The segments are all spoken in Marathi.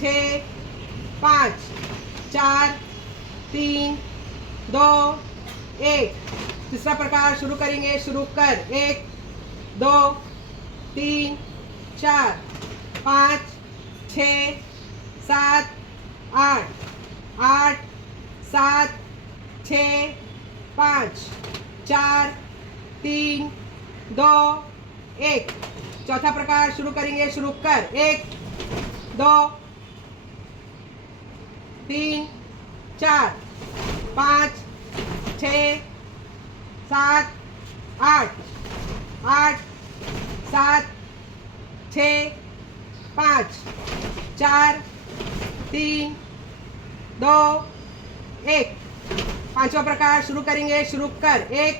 6 5 4 3 2 1। तीसरा प्रकार शुरू करेंगे। शुरू कर। 1 2 3 4 5 6 7 8 8 7 6 5 4 3 2 1। चौथा प्रकार शुरू करेंगे। शुरू कर। 1 2 3 4 5 6 7 8 8 7 6 5 4 3 2 1। पांचवा प्रकार शुरू करेंगे। शुरू कर। 1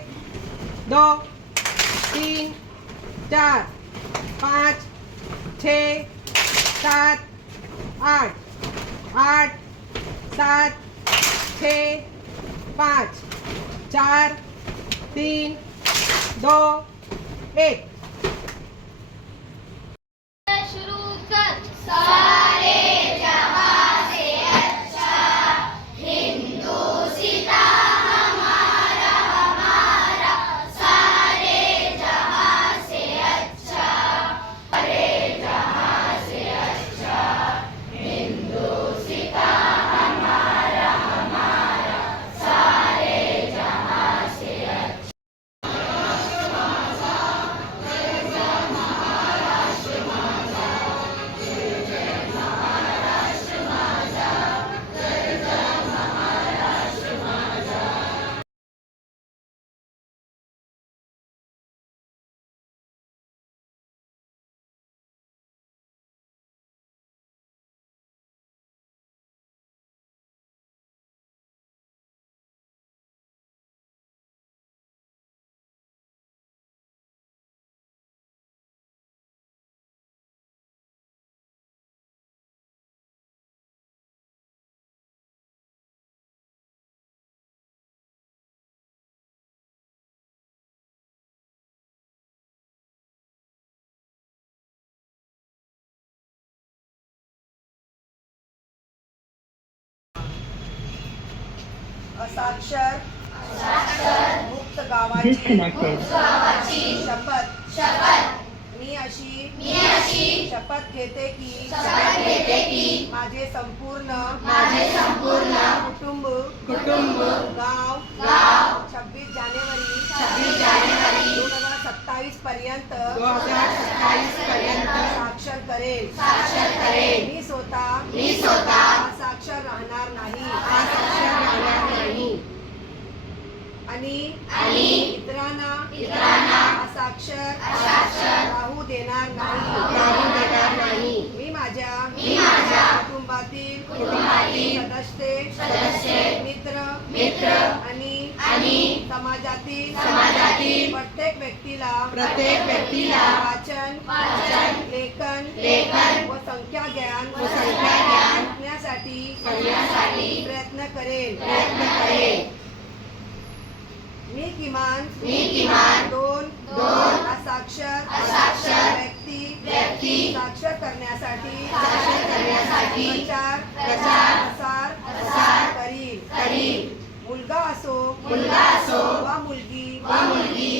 2 3 4 5 6 7 8 8 7 6 5 4 3 2 1। शुरू कर। सारे जहां से अच्छा हिंदुस्तान हमारा हमारा, सारे जहां से अच्छा, सारे जहां से अच्छा हिंदुस्तान हमारा हमारा, सारे जहां से अच्छा। असाक्षर मुक्त गावाची शपथ मी अशी शपथ घेते की माझे संपूर्ण कुटुंब गाव 26 जानेवारी 2027 पर्यंत साक्षर करेल। मी स्वतः साक्षर राहणार नाही आणि इतरांना असाक्षर राहू देणार नाही। मी माझ्या कुटुंबातील सदस्य मित्र आणि समाजातील प्रत्येक व्यक्तीला वाचन लेखन व संख्या ज्ञान शिकण्यासाठी प्रयत्न करेल। मी किमान दोन असाक्षर व्यक्ती साक्षर करण्यासाठी प्रचार करील। मुलगा असो वा मुलगी,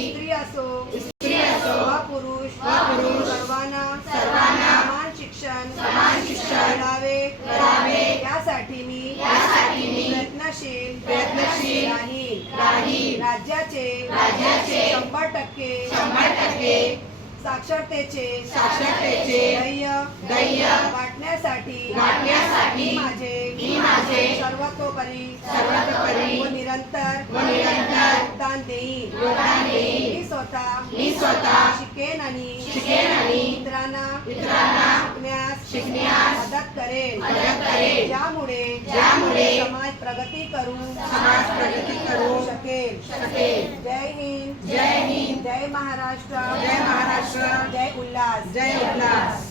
स्त्री असो वा पुरुष, सर्वांना समान शिक्षण मिळावे यासाठी मी प्रयत्नशील राहील। राज्याचे 100% साक्षरतेचे ध्येय गाठण्यासाठी मी माझे सर्वतोपरी व निरंतर योगदान देईन। मी स्वतः शिकेन आणि इतरांना शिकण्यास मदत करेन, ज्यामुळे समाज प्रगती करू शकेल। जय हिंद, जय महाराष्ट्र, जय उल्हास।